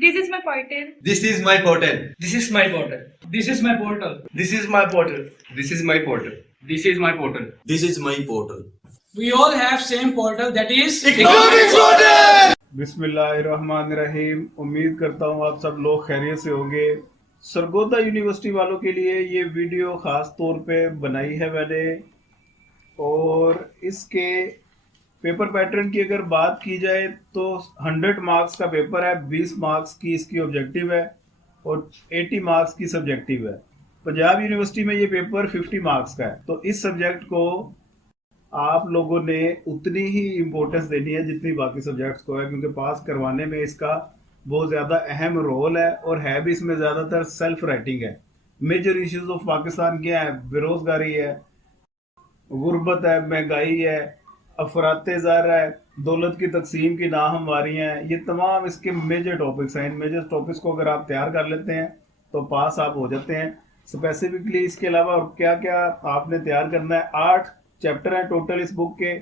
This is my portal. This is my portal. This is my portal. This is my portal. This is my portal. This is my portal. This is my portal. This is my portal. We all have same portal, that is Economics portal. बिस्मिल्लाहिर्रहमानिर्रहीम। उम्मीद करता हूँ आप सब लोग खैरियत से होंगे। सरगोदा यूनिवर्सिटी वालों के लिए ये वीडियो ख़ास तौर पे बनाई है मैंने, और इसके पेपर पैटर्न की अगर बात की जाए तो 100 मार्क्स का पेपर है, 20 मार्क्स की इसकी ऑब्जेक्टिव है और 80 मार्क्स की सब्जेक्टिव है। पंजाब यूनिवर्सिटी में ये पेपर 50 मार्क्स का है, तो इस सब्जेक्ट को आप लोगों ने उतनी ही इम्पोर्टेंस देनी है जितनी बाकी सब्जेक्ट्स को है, क्योंकि पास करवाने में इसका बहुत ज़्यादा अहम रोल है और है भी इसमें ज़्यादातर सेल्फ राइटिंग है। मेजर इश्यूज ऑफ पाकिस्तान क्या है? बेरोज़गारी है, गुर्बत है, महंगाई है, अफराते ज़र है, दौलत की तकसीम की नाहमवारी हैं। ये तमाम इसके मेजर टॉपिक्स हैं। इन मेजर टॉपिक्स को अगर आप तैयार कर लेते हैं तो पास आप हो जाते हैं। स्पेसिफिकली इसके अलावा और क्या क्या आपने तैयार करना है? 8 चैप्टर हैं टोटल इस बुक के।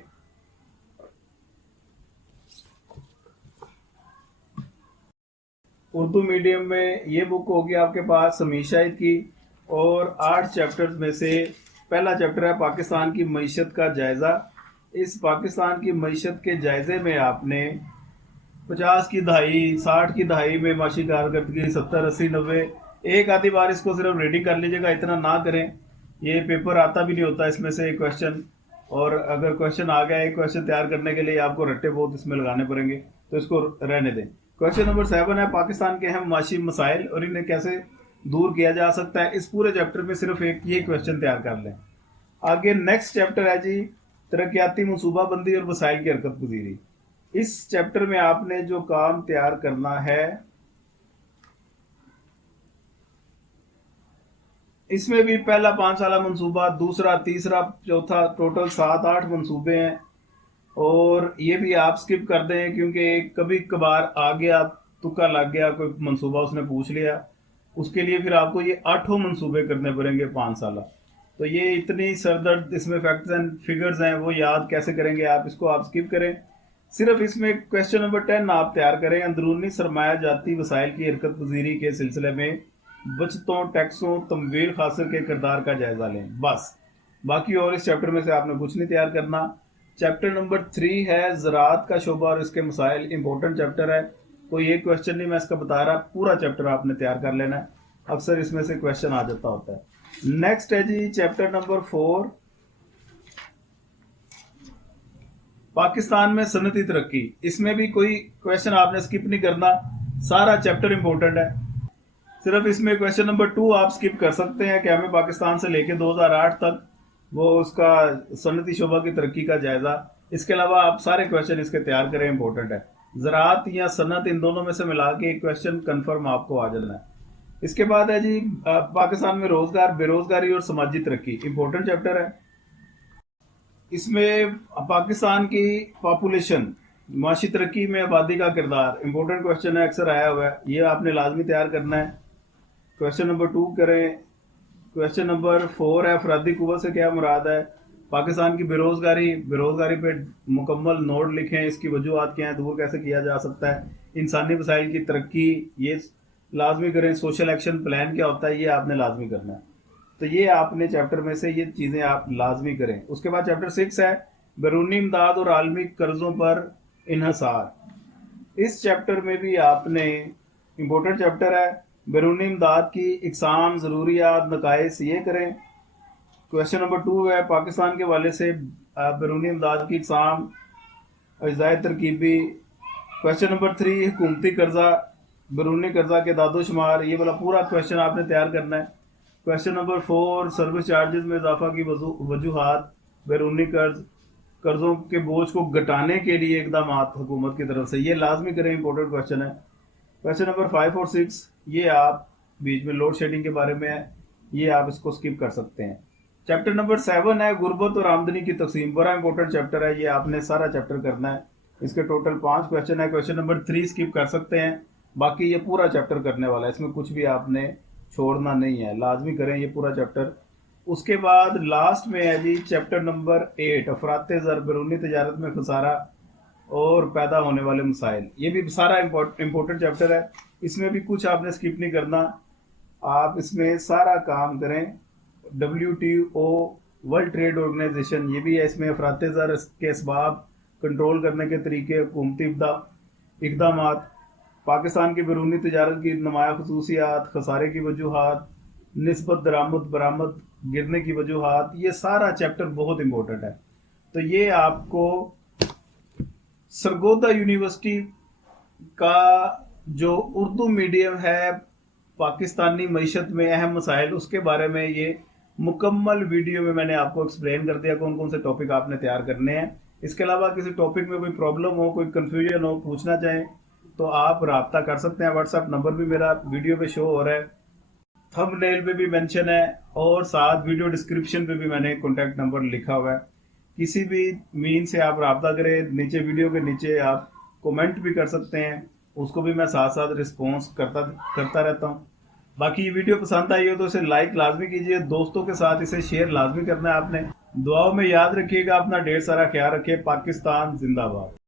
उर्दू मीडियम में ये बुक होगी आपके पास समीर शाहिद की, और 8 चैप्टर्स में से पहला चैप्टर है पाकिस्तान की मईशत का जायज़ा। इस पाकिस्तान की मईशत के जायज़े में आपने 50 की दहाई, 60 की दहाई में माशी कारकर्दगी, 70, 80, 90, एक आधी बार इसको सिर्फ रीडिंग कर लीजिएगा, इतना ना करें। ये पेपर आता भी नहीं होता इसमें से एक क्वेश्चन, और अगर क्वेश्चन आ गया एक क्वेश्चन तैयार करने के लिए आपको रट्टे बहुत इसमें लगाने पड़ेंगे, तो इसको रहने दें। क्वेश्चन नंबर 7 है पाकिस्तान के अहम माशी मसाइल और इन्हें कैसे दूर किया जा सकता है। इस पूरे चैप्टर में सिर्फ एक ये क्वेश्चन तैयार कर लें। आगे नेक्स्ट चैप्टर है जी तरक्याती मनसूबाबंदी और वसाइल की हरकत पजीरी। इस चैप्टर में आपने जो काम तैयार करना है, इसमें भी पहला 5 साला मनसूबा, दूसरा, तीसरा, चौथा, टोटल 7-8 मनसूबे हैं। और ये भी आप स्किप कर दें क्योंकि कभी कभार आ गया, तुक्का लग गया, कोई मनसूबा उसने पूछ लिया, उसके लिए फिर आपको ये 8 मनसूबे करने पड़ेंगे 5 साला। तो ये इतनी सरदर्द इसमें फैक्ट्स एंड फिगर्स हैं, वो याद कैसे करेंगे आप? इसको आप स्किप करें। सिर्फ इसमें क्वेश्चन नंबर 10 आप तैयार करें। अंदरूनी सरमाया जाती वसाइल की हरकत पजीरी के सिलसिले में बचतों, टैक्सों, तमवील खासर के किरदार का जायजा लें, बस। बाकी और इस चैप्टर में से आपने कुछ नहीं तैयार करना। चैप्टर नंबर 3 है ज़राअत का शोबा और इसके मसाइल। इंपॉर्टेंट चैप्टर है, कोई एक क्वेश्चन नहीं मैं इसका बता रहा, पूरा चैप्टर आपने तैयार कर लेना है। अक्सर इसमें से क्वेश्चन आ जाता होता है। नेक्स्ट है जी चैप्टर नंबर 4 पाकिस्तान में सनती तरक्की। इसमें भी कोई क्वेश्चन आपने स्किप नहीं करना, सारा चैप्टर इंपॉर्टेंट है। सिर्फ इसमें क्वेश्चन नंबर 2 आप स्किप कर सकते हैं कि हमें पाकिस्तान से लेके 2008 तक वो उसका सनती शोबा की तरक्की का जायजा। इसके अलावा आप सारे क्वेश्चन इसके तैयार करें, इंपॉर्टेंट है। ज़राअत या सनत, इन दोनों में से मिला के एक क्वेश्चन कन्फर्म आपको आ जाना है। इसके बाद है जी पाकिस्तान में रोजगार, बेरोजगारी और समाजी तरक्की। इंपॉर्टेंट चैप्टर है। इसमें पाकिस्तान की पॉपुलेशन, माशी तरक्की में आबादी का किरदार, इंपॉर्टेंट क्वेश्चन है, अक्सर आया हुआ है, ये आपने लाजमी तैयार करना है। क्वेश्चन नंबर 2 करें। क्वेश्चन नंबर 4 है अफरादी कुव्वत से क्या मुराद है। पाकिस्तान की बेरोजगारी, बेरोजगारी पे मुकम्मल नोट लिखें, इसकी वजूहात क्या हैं, दूर कैसे किया जा सकता है। इंसानी वसाइल की तरक्की, ये लाजमी करें। सोशल एक्शन प्लान क्या होता है, ये आपने लाजमी करना है। तो ये आपने चैप्टर में से ये चीज़ें आप लाजमी करें। उसके बाद चैप्टर 6 है बैरूनी इमदाद और आलमी कर्जों पर इन्हसार। इस चैप्टर में भी आपने, इम्पोर्टेंट चैप्टर है, बैरूनी इमदाद की इकसाम, ज़रूरियात, नकाइस, ये करें। क्वेश्चन नंबर 2 है पाकिस्तान के वाले से बैरूनी इमदाद की इकसाम, अज़ाय तरकीबी। क्वेश्चन नंबर 3 हुकूमती कर्जा, बैरूनी कर्जा के दादोशुमार, ये वाला पूरा क्वेश्चन आपने तैयार करना है। क्वेश्चन नंबर 4 सर्विस चार्जेस में इजाफा की वजूहात, बैरूनी कर्जों के बोझ को घटाने के लिए इकदाम हुकूमत की तरफ से, ये लाजमी करें, इंपॉर्टेंट क्वेश्चन है। क्वेश्चन नंबर 5 और 6 ये आप बीच में लोड शेडिंग के बारे में है, ये आप इसको स्किप कर सकते हैं। चैप्टर नंबर 7 है गुर्बत और आमदनी की तकसीम, बड़ा इंपॉर्टेंट चैप्टर है, ये आपने सारा चैप्टर करना है। इसके टोटल 5 क्वेश्चन है। क्वेश्चन नंबर 3 स्किप कर सकते हैं, बाकी ये पूरा चैप्टर करने वाला है, इसमें कुछ भी आपने छोड़ना नहीं है, लाजमी करें ये पूरा चैप्टर। उसके बाद लास्ट में है जी चैप्टर नंबर 8 अफराते ज़र, बैरूनी तजारत में खसारा। और पैदा होने वाले मसाइल, ये भी सारा इम्पोर्टेंट चैप्टर है। इसमें भी कुछ आपने स्किप नहीं करना, आप इसमें सारा काम करें। WTO वर्ल्ड ट्रेड ऑर्गेनाइजेशन ये भी है, इसमें अफरात ज़र के असबाब, कंट्रोल करने के तरीके, हुकूमती इकदाम, पाकिस्तान की बैरूनी तजारत की नुमाया खसूसियात, खसारे की वजूहात, निस्बत दरामद बरामद, गिरने की वजूहात, ये सारा चैप्टर बहुत इंपॉर्टेंट है। तो ये आपको सरगोदा यूनिवर्सिटी का जो उर्दू मीडियम है, पाकिस्तानी मईशत में अहम मसाइल, उसके बारे में ये मुकम्मल वीडियो में मैंने आपको एक्सप्लेन कर दिया कौन कौन से टॉपिक आपने तैयार करने हैं। इसके अलावा किसी टॉपिक में कोई प्रॉब्लम हो, कोई कन्फ्यूजन हो, पूछना चाहें तो आप रब्ता कर सकते हैं। व्हाट्सएप नंबर भी मेरा वीडियो पे शो हो रहा है, थंबनेल पे भी मेंशन है, और साथ वीडियो डिस्क्रिप्शन पे भी मैंने कॉन्टैक्ट नंबर लिखा हुआ है। किसी भी मीन से आप रब्ता करें, नीचे वीडियो के नीचे आप कमेंट भी कर सकते हैं, उसको भी मैं साथ साथ रिस्पॉन्स करता रहता हूँ। बाकी ये वीडियो पसंद आई हो तो इसे लाइक लाजमी कीजिए, दोस्तों के साथ इसे शेयर लाजमी करना है आपने। दुआओं में याद रखिएगा, अपना ढेर सारा ख्याल रखिए। पाकिस्तान जिंदाबाद।